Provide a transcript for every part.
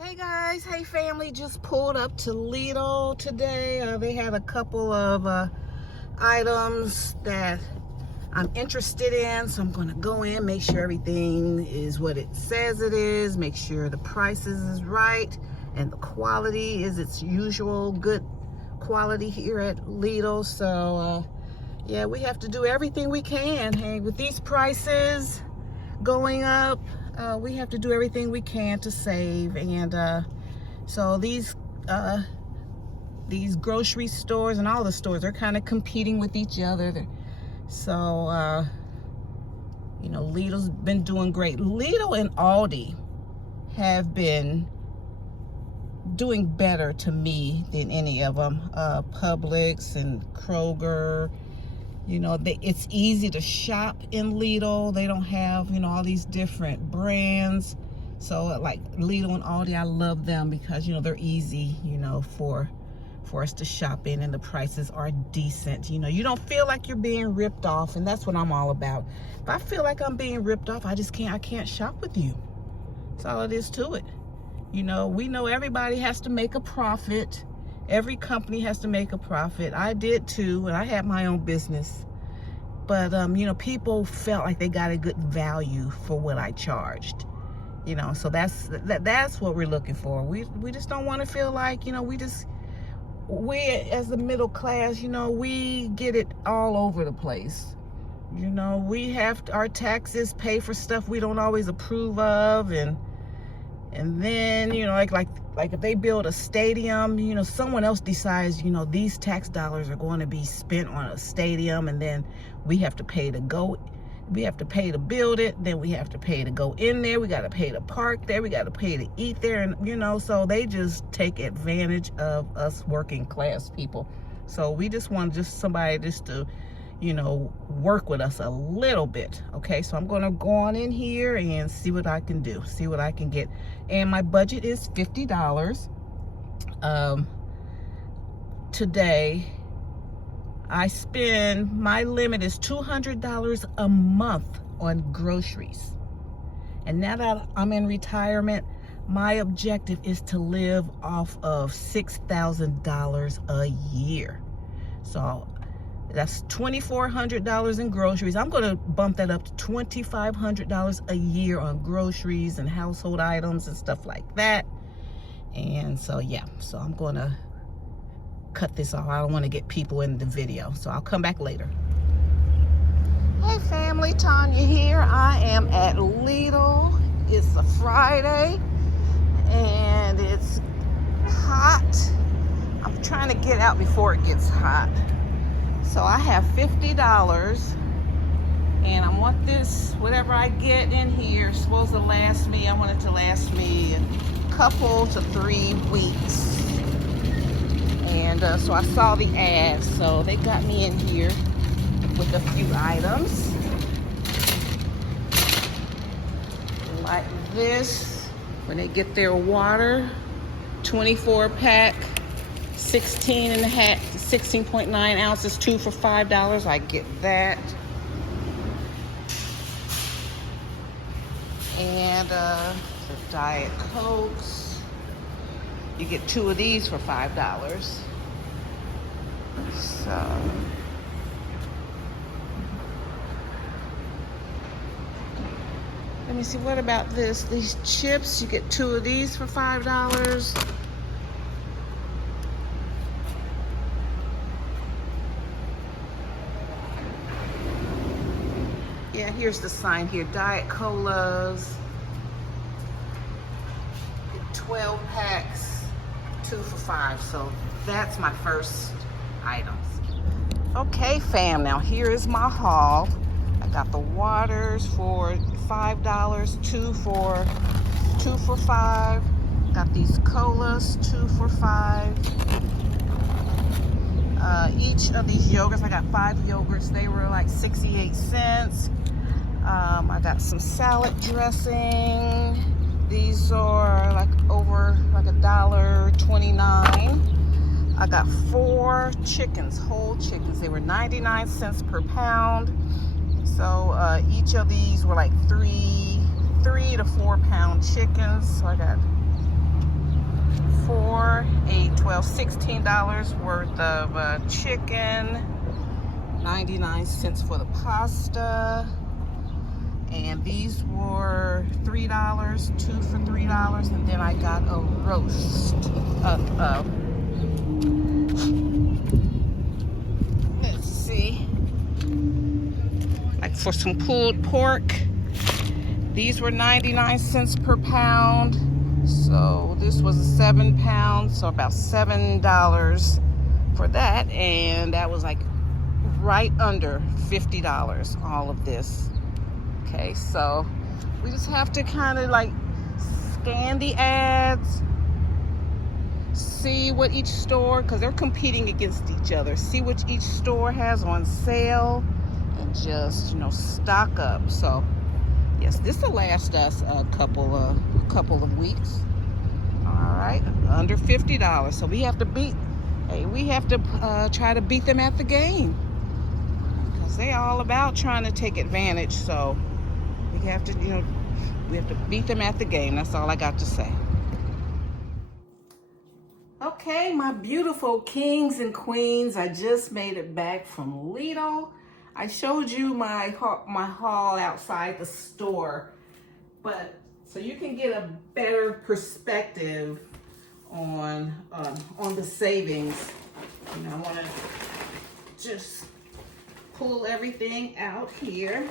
Hey guys, hey family, just pulled up to Lidl today. They had a couple of items that I'm interested in, so I'm gonna go in, make sure everything is what it says it is, make sure the prices is right and the quality is its usual good quality here at Lidl. So yeah, we have to do everything we can. Hey, with these prices going up, we have to do everything we can to save. And so these grocery stores and all the stores are kind of competing with each other. So you know, Lidl's been doing great. Lidl and Aldi have been doing better to me than any of them. Publix and Kroger. You know, it's easy to shop in Lidl. They don't have, you know, all these different brands. So like Lidl and Aldi, I love them because, you know, they're easy, you know, for us to shop in, and the prices are decent. You know, you don't feel like you're being ripped off, and that's what I'm all about. If I feel like I'm being ripped off, I can't shop with you. That's all it is to it. You know, we know everybody has to make a profit. Every company has to make a profit. I did too, and I had my own business. But, you know, people felt like they got a good value for what I charged. You know, so that's what we're looking for. We just don't want to feel like, you know, we as the middle class, you know, we get it all over the place. You know, we have our taxes pay for stuff we don't always approve of, and then, you know, like if they build a stadium, you know, someone else decides, you know, these tax dollars are going to be spent on a stadium, and then we have to pay to build it, then we have to pay to go in there, we got to pay to park there, we got to pay to eat there, and, you know, so they just take advantage of us working class people. So we just want somebody just to, you know, work with us a little bit. Okay, so I'm gonna go on in here and see what I can do, see what I can get. And my budget is $50. Today my limit is $200 a month on groceries. And now that I'm in retirement, my objective is to live off of $6,000 a year. So that's $2,400 in groceries. I'm gonna bump that up to $2,500 a year on groceries and household items and stuff like that. And so yeah, so I'm gonna cut this off. I don't want to get people in the video, so I'll come back later. Hey family, Tanya here. I am at Lidl. It's a Friday and it's hot. I'm trying to get out before it gets hot. So I have $50, and I want this, whatever I get in here, it's supposed to last me. I want it to last me a couple to 3 weeks. And so I saw the ads, so they got me in here with a few items. Like this, when they get their water, 24 pack. 16.9 ounces, 2 for $5. I get that. And the Diet Cokes, you get 2 of these for $5. So let me see, what about this? These chips, you get 2 of these for $5. Yeah, here's the sign here. Diet Colas, 12 packs, 2 for $5. So that's my first items. Okay, fam, now here is my haul. I got the waters for $5, 2 for $5. Got these colas, 2 for $5. Each of these yogurts, I got 5 yogurts. They were like 68 cents. I got some salad dressing. These are like over like $1.29. I got 4 chickens, whole chickens. They were 99 cents per pound. So each of these were like 3 to 4 pound chickens. So I got for a $16 worth of chicken, 99 cents for the pasta, and these were $3, 2 for $3, and then I got a roast. Let's see, like for some pulled pork, these were 99 cents per pound. So this was a 7 pound, so about $7 for that, and that was like right under $50, all of this. Okay, so we just have to kind of like scan the ads, see what each store, because they're competing against each other, see what each store has on sale, and just, you know, stock up. So yes, this will last us a couple of weeks. All right, under $50. So we have to try to beat them at the game, because they're all about trying to take advantage. So we have to, you know, we have to beat them at the game. That's all I got to say. Okay, my beautiful kings and queens, I just made it back from LIDL. I showed you my haul outside the store, but so you can get a better perspective on the savings. You know, I want to just pull everything out here.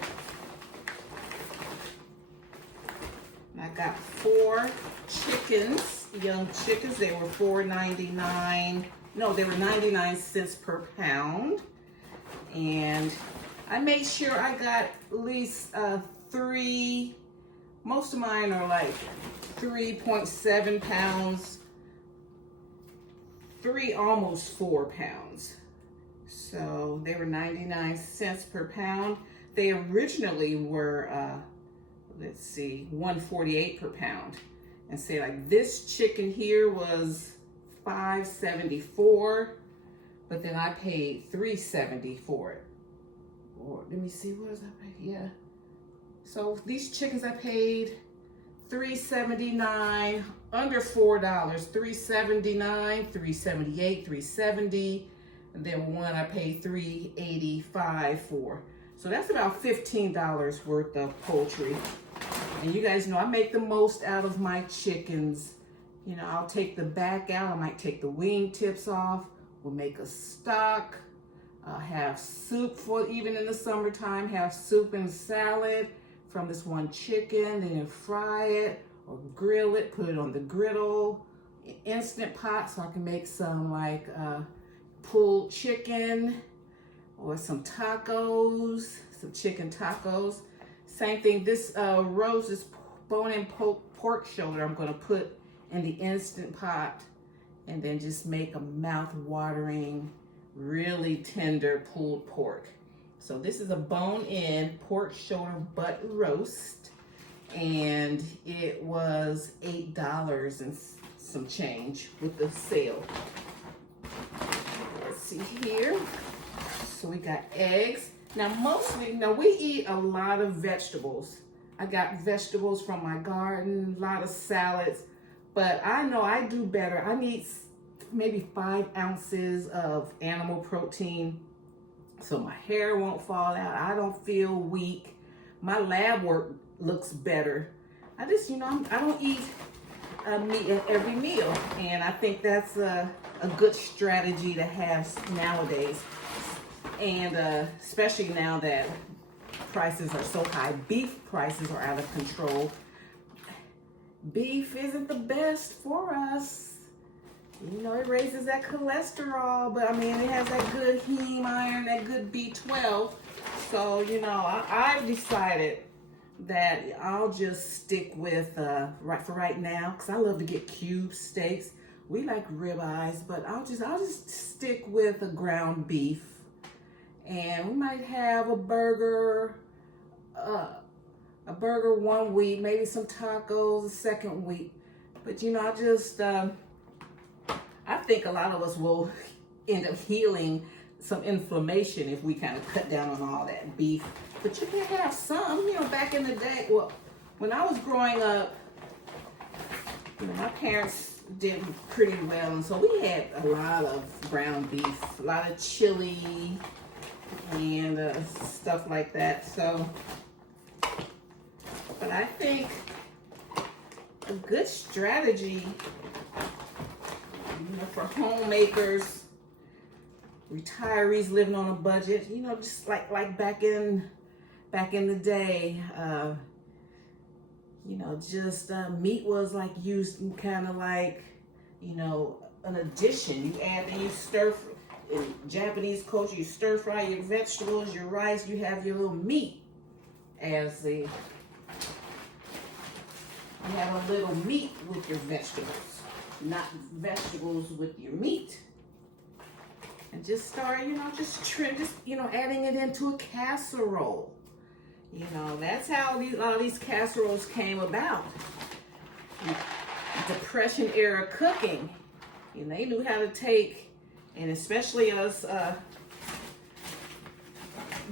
And I got 4 chickens, young chickens. They were $4.99. No, they were 99 cents per pound. And I made sure I got at least 3. Most of mine are like 3.7 pounds, 3 almost 4 pounds. So they were 99 cents per pound. They originally were, let's see, $1.48 per pound. And say like this chicken here was $5.74, but then I paid $3.70 for it. Or let me see, what was I paid? Yeah. So these chickens I paid $3.79, under $4, $3.79, $3.78, $3.70, and then one I paid $3.85 for. So that's about $15 worth of poultry. And you guys know I make the most out of my chickens. You know, I'll take the back out, I might take the wing tips off, we'll make a stock, have soup for, even in the summertime, have soup and salad from this one chicken, then fry it or grill it, put it on the griddle, instant pot, so I can make some like pulled chicken or some tacos, some chicken tacos. Same thing, this roast, this bone-in pork shoulder, I'm gonna put in the instant pot and then just make a mouth-watering, really tender pulled pork. So this is a bone-in pork shoulder butt roast, and it was $8 and some change with the sale. Let's see here. So we got eggs. Now mostly, we eat a lot of vegetables. I got vegetables from my garden, a lot of salads, but I know I do better. I need maybe 5 ounces of animal protein so my hair won't fall out. I don't feel weak. My lab work looks better. I just, I don't eat meat at every meal, and I think that's a good strategy to have nowadays. And especially now that prices are so high, beef prices are out of control. Beef isn't the best for us. It raises that cholesterol, but I mean, it has that good heme iron, that good B12. So, I've decided that I'll just stick with, for right now, because I love to get cube steaks. We like ribeyes, but I'll just stick with a ground beef. And we might have a burger 1 week, maybe some tacos the second week. But I think a lot of us will end up healing some inflammation if we kind of cut down on all that beef. But you can have some, back in the day. Well, when I was growing up, my parents did pretty well. And so we had a lot of ground beef, a lot of chili, and stuff like that. So, but I think a good strategy, you know, for homemakers, retirees living on a budget, you know, just like back in the day, you know, just meat was like used in kind of like, you know, an addition. You add, and you stir, in Japanese culture, you stir fry your vegetables, your rice, you have your little meat as the, you have a little meat with your vegetables, not vegetables with your meat. And just start, you know, just you know, adding it into a casserole. You know, that's how a lot of these casseroles came about. Depression era cooking. And they knew how to take, and especially us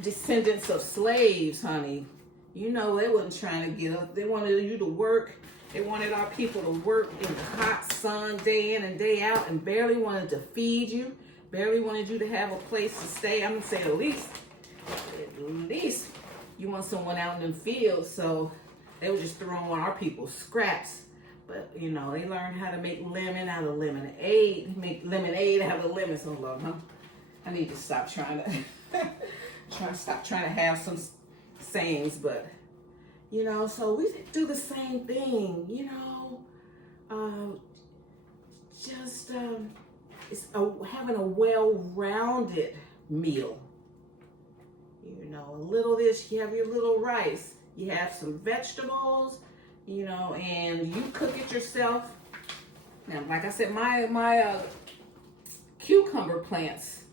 descendants of slaves, honey. You know, they wasn't trying to get up. They wanted you to work. They wanted our people to work in the hot sun day in and day out, and barely wanted to feed you, barely wanted you to have a place to stay. I'm gonna say at least you want someone out in the field. So they were just throwing on our people scraps. But you know, they learned how to make lemon out of lemonade, make lemonade out of lemon. So love, huh? I need to stop trying to stop trying to have some sayings, but you know, so we do the same thing, you know, it's having a well-rounded meal. You know, a little this, you have your little rice, you have some vegetables, you know, and you cook it yourself. Now, like I said, my cucumber plants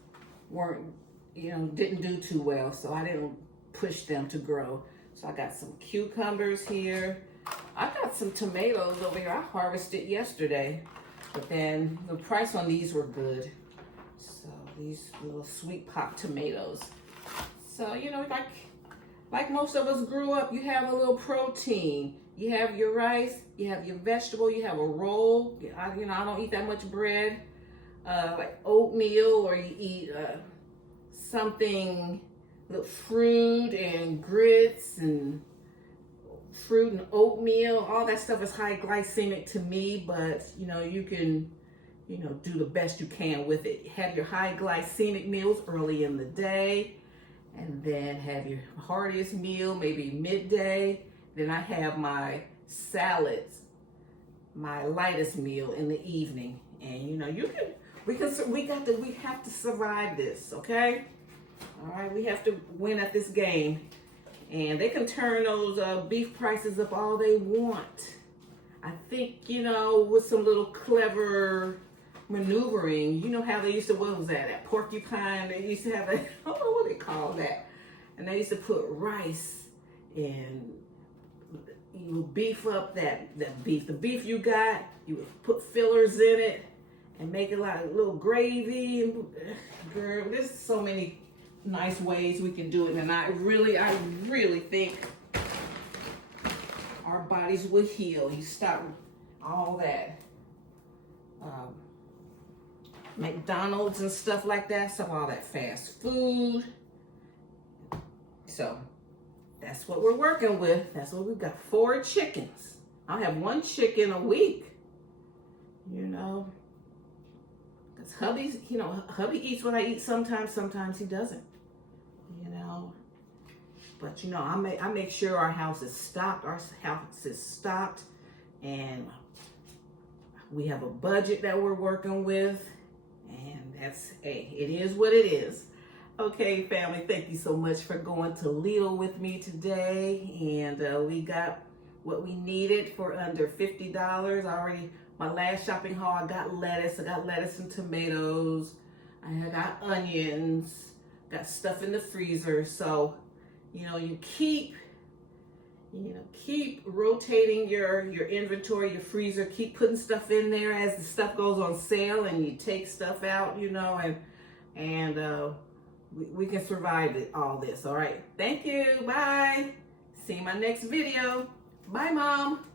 weren't, you know, didn't do too well, so I didn't push them to grow. So I got some cucumbers here. I got some tomatoes over here. I harvested yesterday, but then the price on these were good. So these little sweet pop tomatoes. So, you know, like most of us grew up, you have a little protein. You have your rice, you have your vegetable, you have a roll. You know, I don't eat that much bread. Like oatmeal, or you eat something, little fruit and grits and fruit and oatmeal. All that stuff is high glycemic to me, but you know, you can, you know, do the best you can with it. Have your high glycemic meals early in the day, and then have your heartiest meal maybe midday. Then I have my salads, my lightest meal in the evening. And you know, we have to survive this, okay? All right, we have to win at this game. And they can turn those beef prices up all they want. I think, you know, with some little clever maneuvering, you know how they used to, what was that porcupine? They used to have that, I don't know what they call that. And they used to put rice and you would beef up that beef. The beef you got, you would put fillers in it and make it like a little gravy. And girl, there's so many nice ways we can do it. And I really think our bodies will heal. You stop all that McDonald's and stuff like that, stop all that fast food. So that's what we're working with. That's what we've got. 4 chickens. I'll have 1 chicken a week. You know, because hubby's, you know, hubby eats what I eat sometimes he doesn't. You know, but you know, I make sure our house is stocked. Our house is stocked, and we have a budget that we're working with, and that's, hey, it is what it is. Okay, family, thank you so much for going to Lidl with me today, and we got what we needed for under $50. Already, my last shopping haul, I got lettuce and tomatoes. I got onions, got stuff in the freezer. So, you know, you keep rotating your inventory, your freezer, keep putting stuff in there as the stuff goes on sale, and you take stuff out, you know, and we can survive all this. All right, thank you, bye. See you in my next video. Bye, Mom.